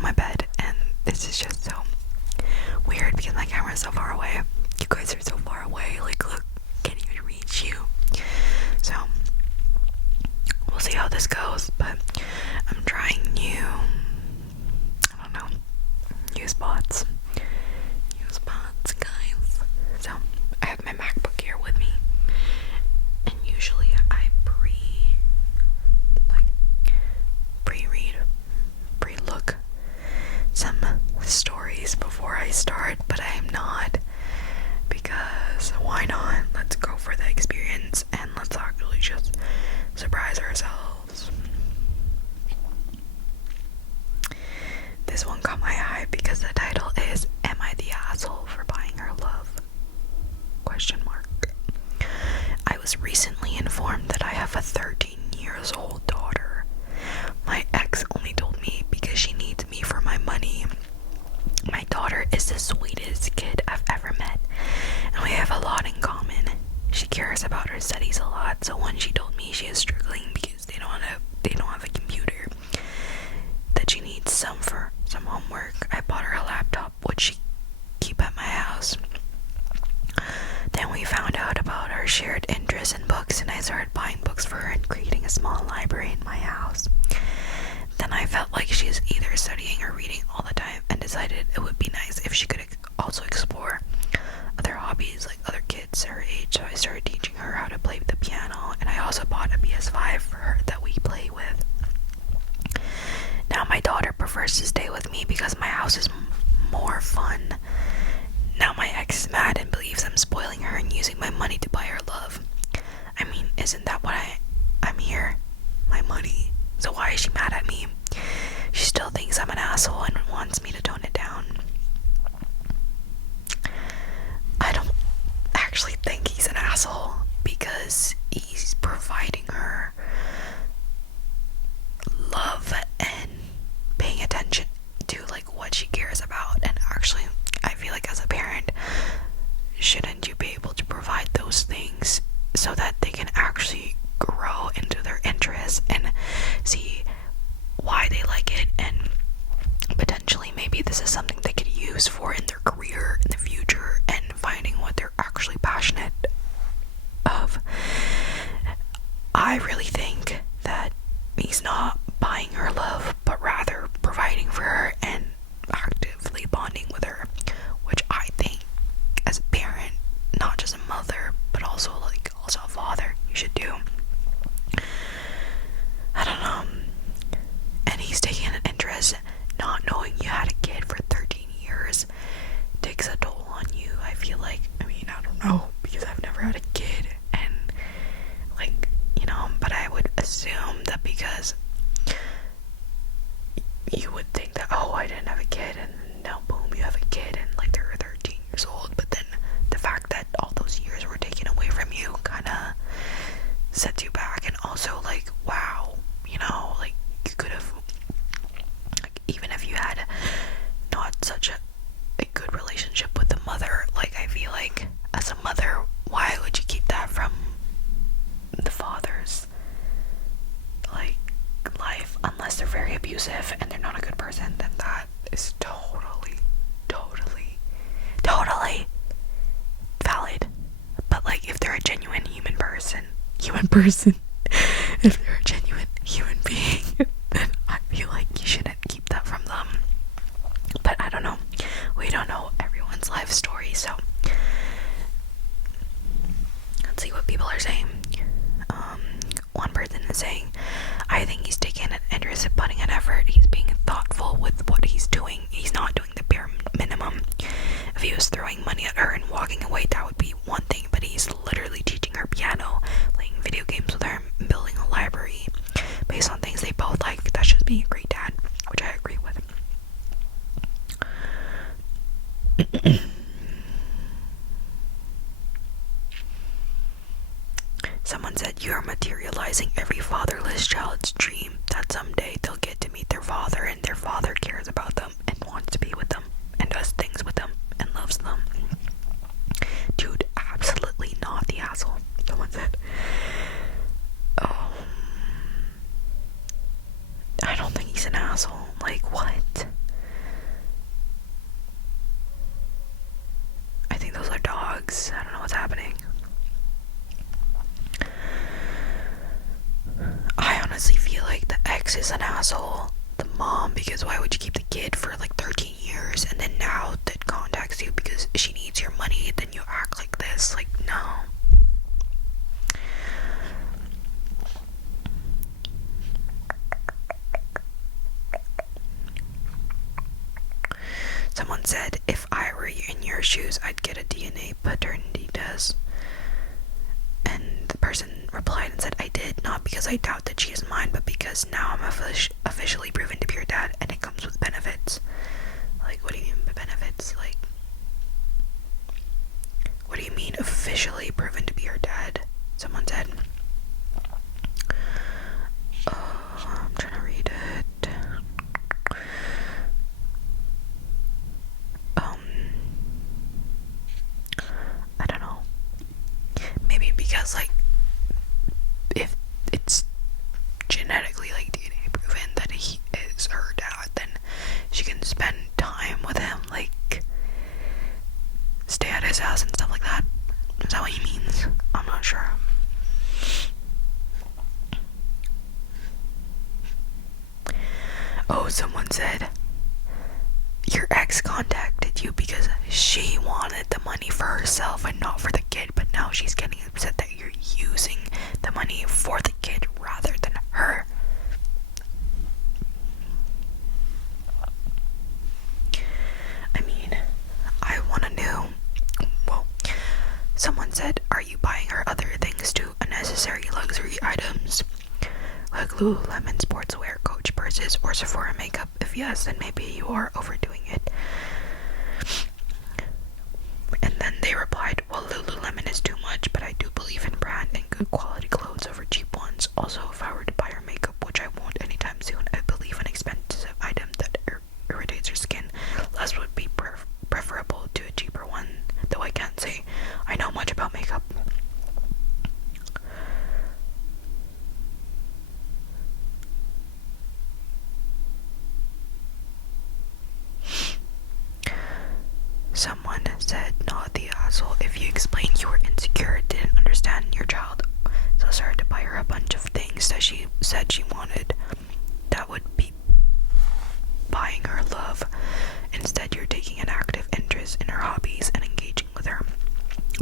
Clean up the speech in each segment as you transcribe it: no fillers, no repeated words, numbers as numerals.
on my bed, and this is just so weird because my camera's so far away. You guys are so far away. Like, look, can't even reach you. So we'll see how this goes. But I'm trying new, I don't know, new spots. New spots, guys. So I have my MacBook here with me, and usually I pre-look some stories before I start, but I am not, because why not? Let's go for the experience and let's actually just surprise ourselves. This one caught my eye because the title is "Am I the Asshole for Buying Her Love?" Question mark. I was recently informed that I have a 13-year-old daughter. My ex only told me because she needs me for my money. My daughter is the sweetest kid I've ever met, and we have a lot in common. She cares about her studies a lot, so when she told me she is struggling because they don't have a computer, that she needs some for some homework, I bought her a laptop, which she keep at my house. Then we found out about our shared interest in books, and I started buying books for her and creating a small library in my house. Then I felt like she is either studying or reading all the time, and decided it would be nice if she could also explore other hobbies like other kids her age, so I started teaching her how to play the piano, and I also bought a PS5 for her that we play with. Now my daughter prefers to stay with me because my house is more fun. Now my ex is mad and believes I'm spoiling her and using my money to buy her love. I mean, isn't that what I'm here? My money. So why is she mad at me? She still thinks I'm an asshole and wants me to tone it down. I don't actually think he's an asshole because he's providing her love and paying attention to like what she cares about. And actually, I feel like as a parent, shouldn't you be able to provide those things so that they can actually grow into their interests and see why they like it, and potentially maybe this is something they could use for in their career in the future, and finding what they're actually passionate of. I really think that he's not buying her love, but rather providing for her and actively bonding with her, which I think as a parent, not just a mother, but also a father, you should do. I don't know. And he's taking an interest. Not knowing you had a kid for 13 years takes a toll on you, I feel like. I mean, I don't know, because I've never had a kid, and but I would assume that because you would think that, oh, I didn't have a kid, and now boom, you have a kid, and they're 13 years old, but then the fact that all those years were taken away from you kind of sets you back. And also, wow, you could have, even if you had not such a good relationship with the mother, I feel like as a mother, why would you keep that from the father's life, unless they're very abusive and they're not a good person? Then that is totally valid. But if they're a genuine human person, if they're a genuine human being, then I feel like you shouldn't keep that from them. But I don't know, we don't know everyone's life story, so let's see what people are saying. One person is saying, I think he's taking an interest in putting an effort. He's being thoughtful with what he's doing. He's not doing the bare minimum. If he was throwing money at her and walking away, that would be one thing, but he's literally teaching her piano, playing video games with her, and building a library based on things they both like. That's just being a great dad, which I agree with. Someone said, you are materializing every fatherless child's dream, that someday they'll get to meet their father, and their father cares about them and wants to be with them and does things with them and loves them. Dude, absolutely not the asshole, someone said. I don't think he's an asshole. What? ex. I don't know what's happening. I honestly feel like the ex is an asshole. The mom, because why would you keep the kid for like 13 years and then now that contacts you because she needs your money, then you act like this? Like, no. Someone said, if I were in your shoes, I'd get a DNA paternity test. And the person replied and said, I did, not because I doubt that she is mine, but because now I'm officially proven to be your dad, and it comes with benefits. Like, what do you mean by benefits? Like, what do you mean officially proven to be your dad? Someone said. I'm trying to read it. I don't know. Maybe because, like, if it's genetically, like, DNA proven that he is her dad, then she can spend time with him, like, stay at his house and stuff like that. Is that what he means? I'm not sure. Oh, someone said, your ex contacted you because she wanted the money for herself and not for the kid, but now she's getting upset that you're using the money for the kid rather than her. I mean, I want to know. Well, someone said, are you buying her other things too? Unnecessary luxury items like Lululemon sportswear, Coach purses, or Sephora makeup? If yes, then maybe you are overdoing it. And then they replied, well, Lululemon is too much, but I do believe in brand and good quality clothes over cheap ones. Also, if I were to buy her makeup, which I won't anytime soon, I believe an expensive item that irritates her skin less would be preferable to a cheaper one, though I can't say I know much about makeup. Someone said, not the asshole. If you explained you were insecure, didn't understand your child, so started to buy her a bunch of things that she said she wanted, that would be buying her love. Instead, you're taking an active interest in her hobbies and engaging with her,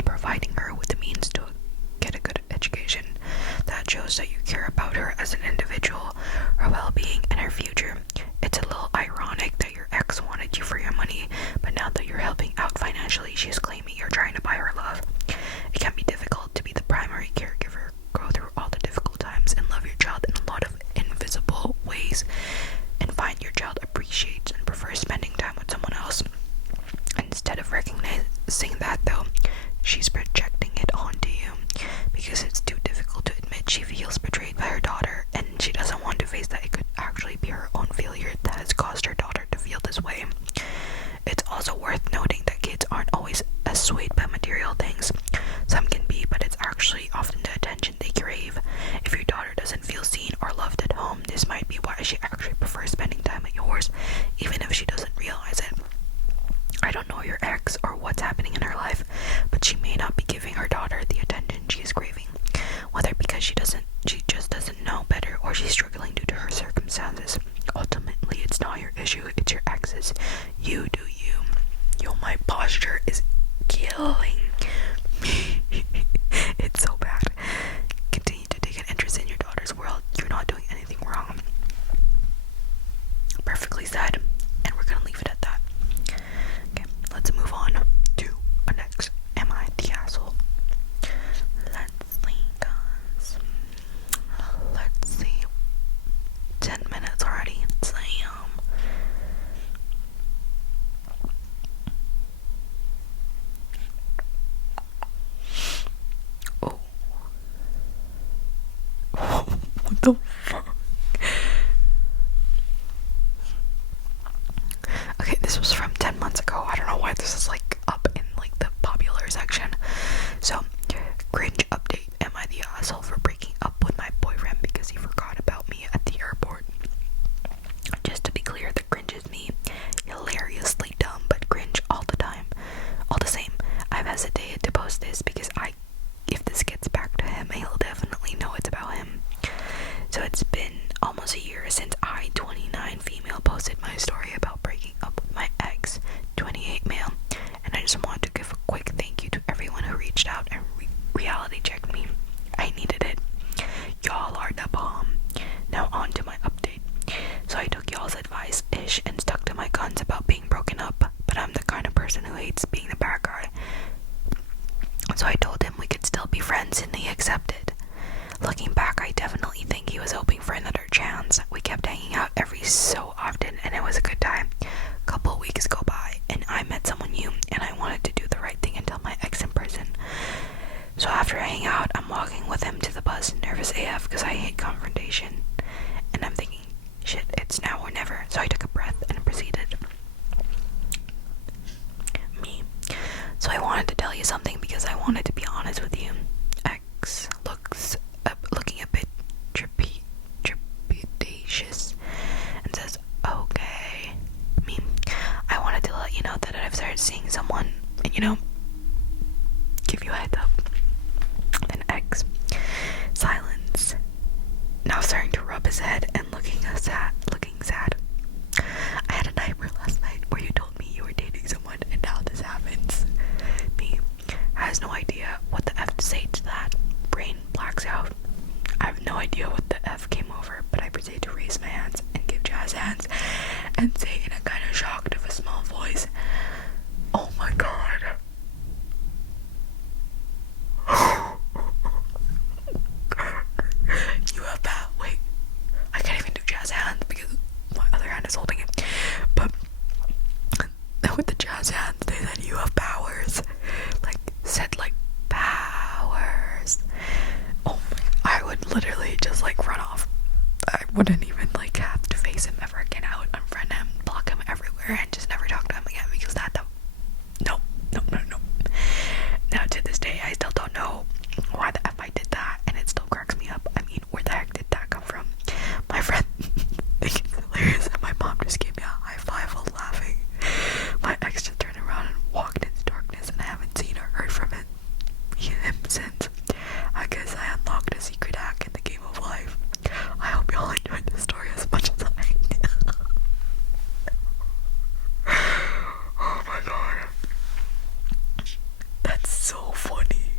providing her with the means to get a good education. That shows that you care about her as an individual, her well-being, and her future. It's a little ironic that your ex wanted you for your money, but now that you're helping out financially, she's claiming you're trying to buy her love. It can be difficult to be the primary caregiver, go through all the difficult times, and love your child in a lot of invisible ways, and find your child appreciates and prefers spending time with someone else. Instead of recognizing that, though, she's projecting it onto you because it's too difficult to admit she feels betrayed by her daughter, and she doesn't want to face that it could actually be her own failure that has caused her daughter to feel this way. It's also worth noting that kids aren't always as swayed by material things. Some can be, but it's actually often the attention they crave. If your daughter doesn't feel seen or loved at home, this might be why she actually prefers spending time at yours, even if she doesn't realize it. I don't know your ex or what's happening in her life, but she may not be giving her daughter the attention she is craving. Whether because she just doesn't know better, or she's struggling due to her circumstances. Ultimately, it's not your issue, it's your ex's. You do you. Yo, my posture is killing me. It's so bad. Continue to take an interest in your daughter's world. You're not doing anything wrong. Perfectly said. And we're gonna leave it at that. Okay, let's move on to our next Am I the Asshole? Let's see, guys. Let's see. 10 minutes already. Damn. Oh. What the fuck? Okay, this was from 10 months ago. I don't know why this is like up in like the popular section. So, cringe update. Am I the asshole for breaking up with my boyfriend because he forgot about me at the airport? Just to be clear, the cringe is me. Hilariously dumb, but cringe all the time. All the same, I've hesitated to post you something because I wanted to be honest with you. X looking a bit trepidatious and says, okay. I wanted to let you know that I've started seeing someone and, give you a heads up. Then X, silence, now starting to rub his head and looking sad. I had a nightmare last night where you told me you were dating someone and now this happens. Me has no idea what the F to say to that. Brain blacks out. I have no idea what the F came over, but I proceed to raise my hands and give Jazz hands and say in a kind of shocked of a small voice, oh my god. You have power. Wait, I can't even do Jazz hands because my other hand is holding it. But with the Jazz hands, they said you have powers. Said powers. Oh my, I would literally just run off. I wouldn't even have to face him ever again. I would unfriend him, block him everywhere, and just never talk to him again because no. Now to this day, I still don't know why the F I did that, and it still cracks me up. I mean, where the heck did that come from? My friend think it's hilarious, and my mom just gave me a high five while laughing. My ex just turned around and walked into darkness, and I haven't seen or heard from him since. I guess I unlocked a secret hack in the game of life. I hope y'all enjoyed this story as much as I did. Oh my god. That's so funny.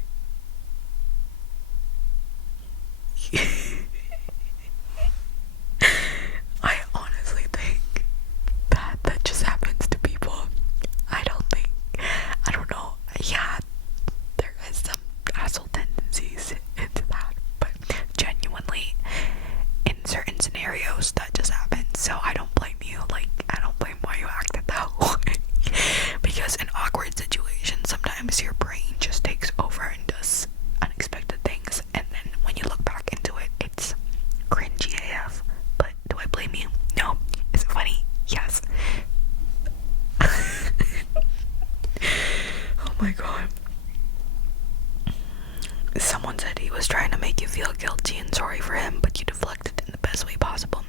I honestly think that just happens to people. I don't know. Yeah, there is some asshole tendencies into that, but genuinely, in certain scenarios, that just happens. So I don't blame you. I don't blame why you acted that way. Because in awkward situations, sometimes your brain just takes over and does unexpected things, and then when you look back into it, it's cringy AF. But do I blame you? No. Is it funny? Yes. Oh my god. Someone said he was trying to make you feel guilty and sorry for him, but you deflected in the best way possible.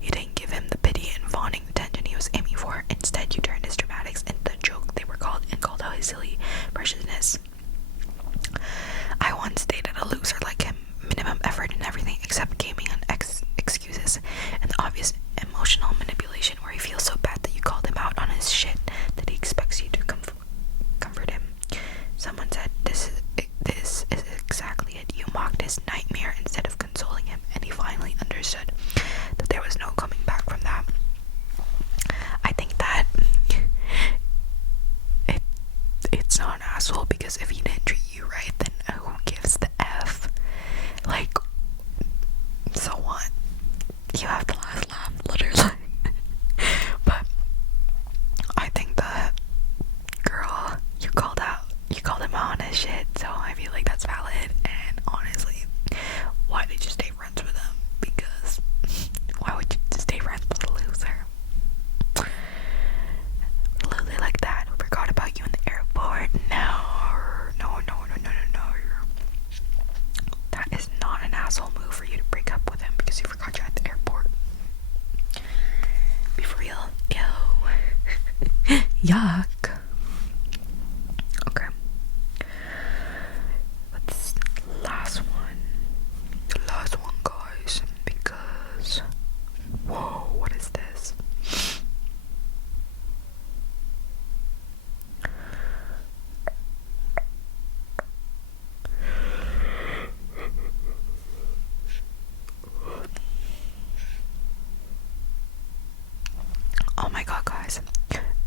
You didn't give him the pity and fawning attention he was aiming for. Instead, you turned his dramatics into the joke they were called and called out his silly preciousness. I once dated a loser like him, minimum effort in everything except gaming and excuses, and the obvious emotional manipulation where he feels so bad that you called him out on his shit that he expects you to comfort him. Someone said, this is exactly it. You mocked his nightmare instead of consoling him, and he finally understood that there was no coming back from that. I think that it's not an asshole, because if he didn't treat you right, then who gives the F? So what? You have the last laugh, literally. But I think that, girl, you called him out on his shit, so I feel like that's valid. And honestly, why did you stay friends with him? Because why would you just stay friends with a loser? Literally like that, who forgot about you in the airport? No. That is not an asshole move for you to break up with him because he forgot you at the airport. Be for real. Ew. Yuck. Okay. Let's last one. The last one, guys, because whoa, what is this? Oh my god, guys,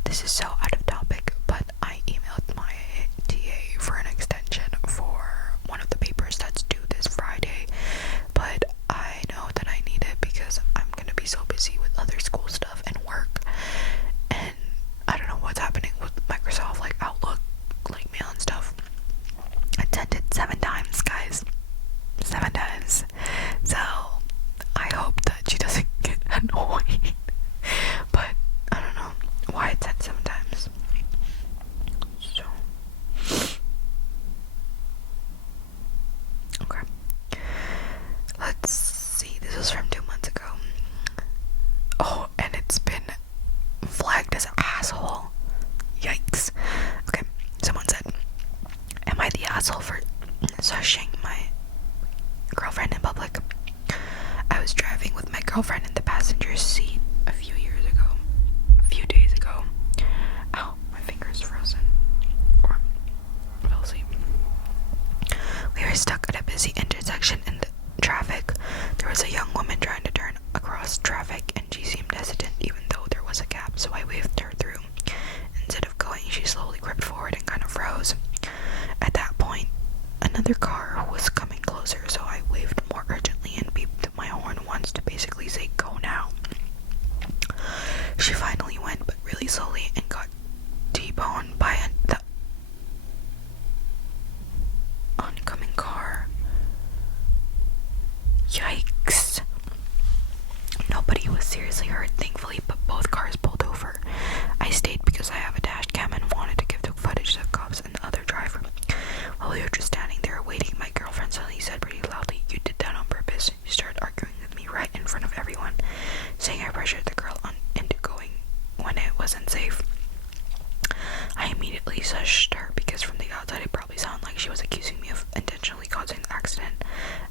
this is so out of topic, but I emailed my TA for an extension for one of the papers that's due this Friday, but I know that I need it because I'm gonna be so busy with other school stuff and work, and I don't know what's happening with Microsoft, Outlook, mail and stuff. I sent it 7 times, guys. 7 times. So I hope that she doesn't get annoyed. But I don't know why it's sent 7 times. So wasn't safe. I immediately shushed her because from the outside it probably sounded like she was accusing me of intentionally causing the accident.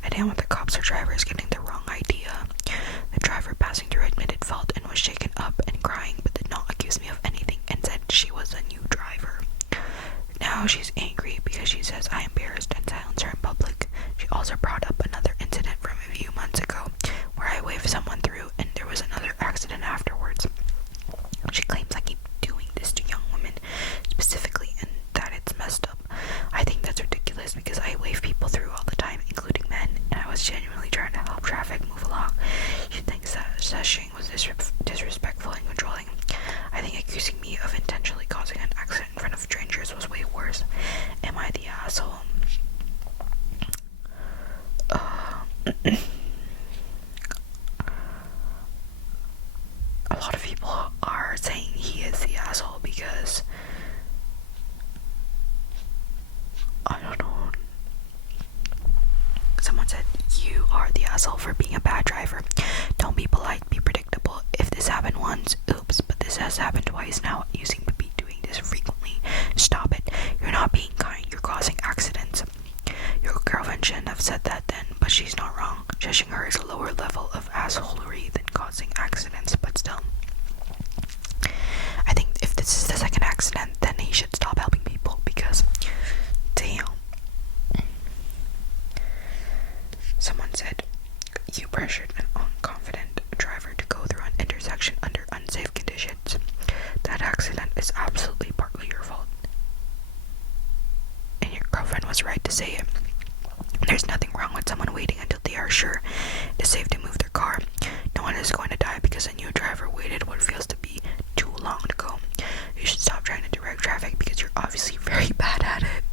I didn't want the cops or drivers getting the wrong idea. The driver passing through admitted fault and was shaken up and crying, but did not accuse me of anything and said she was a new driver. Now she's angry because she says I embarrassed and silenced her in public. She also brought up another incident from a few months ago where I waved someone through and there was another accident afterwards. She claims I keep doing this to young women specifically and that it's messed up. I think that's ridiculous because I wave people through all the time, including men, and I was genuinely trying to help traffic move along. She thinks that shushing was disrespectful and controlling. I think accusing me of intentionally causing an accident in front of strangers was way worse. Am I the asshole? A lot of people are saying he is the asshole because I don't know. Someone said you are the asshole for being a bad driver. Don't be polite, be predictable. If this happened once, oops, but this has happened twice now. You seem to be doing this frequently. Stop it. You're not being kind, you're causing accidents. Your girlfriend shouldn't have said that then, but she's not wrong. Judging her is a lower level of assholery than causing accidents, but still. I think if this is the second accident, then he should stop helping people because, damn. Someone said, you pressured an unconfident driver to go through an intersection under unsafe conditions. That accident is absolutely partly your fault. And your girlfriend was right to say it. There's nothing wrong with someone waiting until they are sure it is safe to move their car. No one is going to die because a new driver waited what feels to be too long to go. You should stop trying to direct traffic because you're obviously very bad at it.